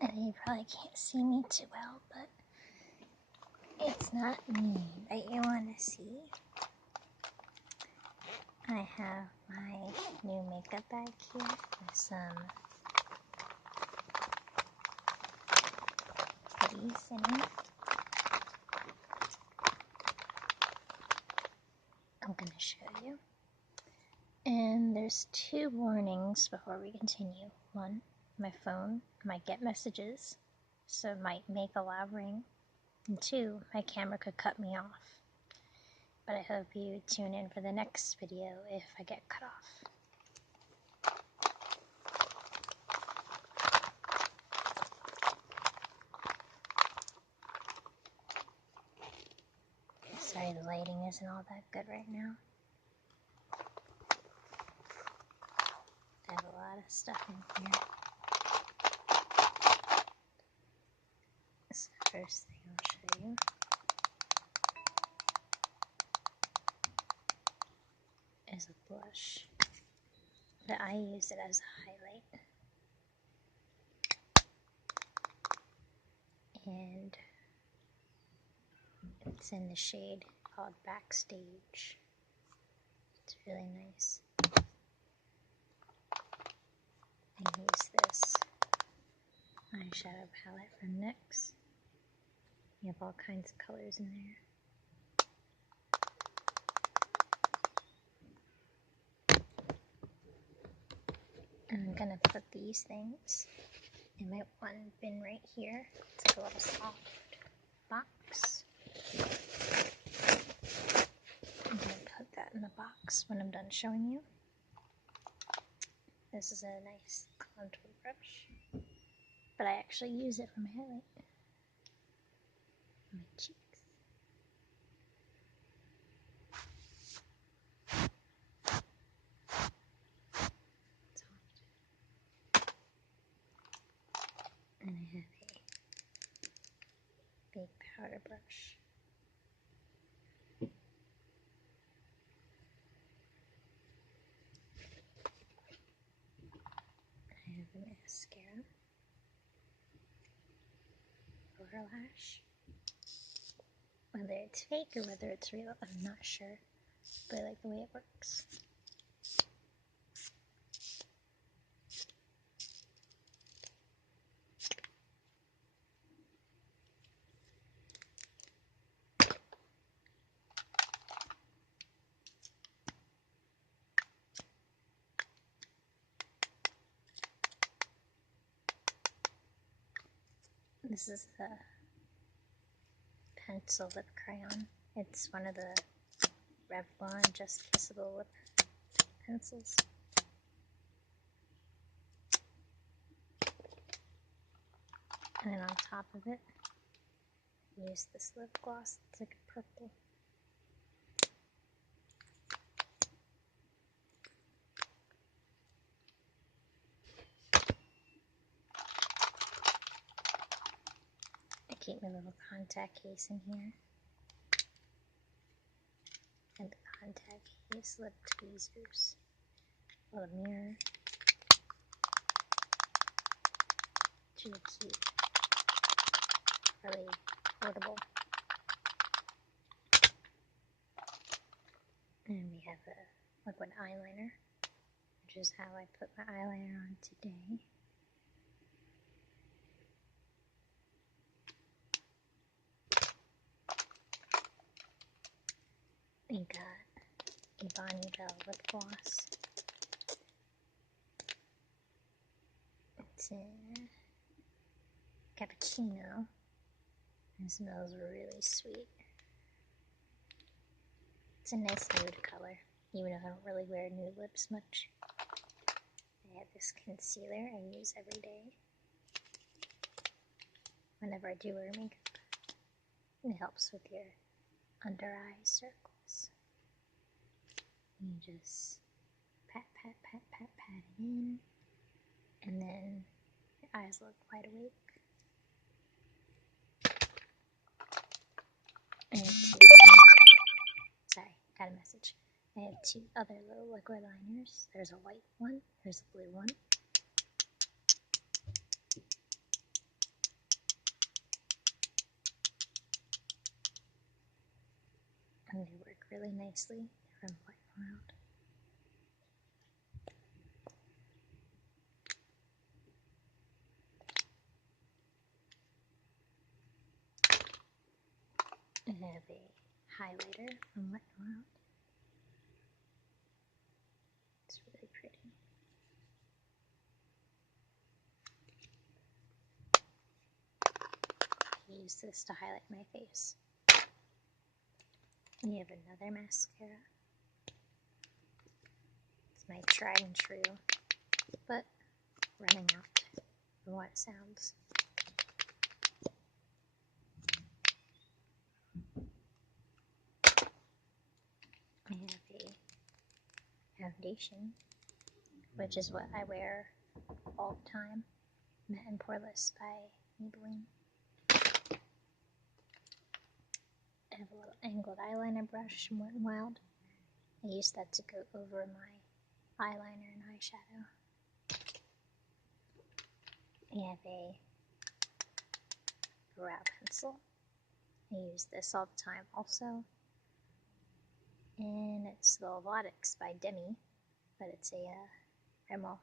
And you probably can't see me too well, but it's not me that you want to see. I have my new makeup bag here with some goodies in it. I'm going to show you. And there's 2 warnings before we continue. 1, my phone might get messages, so it might make a loud ring. And 2, my camera could cut me off. But I hope you tune in for the next video if I get cut off. Sorry, the lighting isn't all that good right now. I have a lot of stuff in here. So the first thing I'll show you is a blush, but I use it as a highlight. And it's in the shade called Backstage. It's really nice. I use this eyeshadow palette from NYX. You have all kinds of colors in there. And I'm gonna put these things in my one bin right here. It's like a little soft box. I'm gonna put that in the box when I'm done showing you. This is a nice contour brush, but I actually use it for my highlight. My cheeks. And I have a big powder brush. I have a mascara, lower lash. Whether it's fake or whether it's real, I'm not sure, but I like the way it works. This is the pencil lip crayon. It's one of the Revlon Just Kissable lip pencils. And then on top of it, use this lip gloss. It's like a purple. I keep my little contact case in here. And the contact case lip tweezers. A little mirror. It's really cute. Really portable. And we have a liquid eyeliner, which is how I put my eyeliner on today. We got a Bonnie Bell lip gloss. It's in cappuccino. It smells really sweet. It's a nice nude color, even though I don't really wear nude lips much. I have this concealer I use every day whenever I do wear makeup. It helps with your under eye circles. You just pat it in, and then your eyes look wide awake. I have sorry, got a message. I have 2 other little liquid liners. There's a white one, there's a blue one. really nicely from Wet n Wild. I have a highlighter from Wet n Wild. It's really pretty. I use this to highlight my face. We have another mascara. It's my tried and true, but running out from what it sounds. I have a foundation, which is what I wear all the time. Matte and Poreless by Maybelline. I have a little angled eyeliner brush from Wet n Wild. I use that to go over my eyeliner and eyeshadow. I have a brow pencil. I use this all the time also. And it's the Volatics by Demi, but it's a Rimmel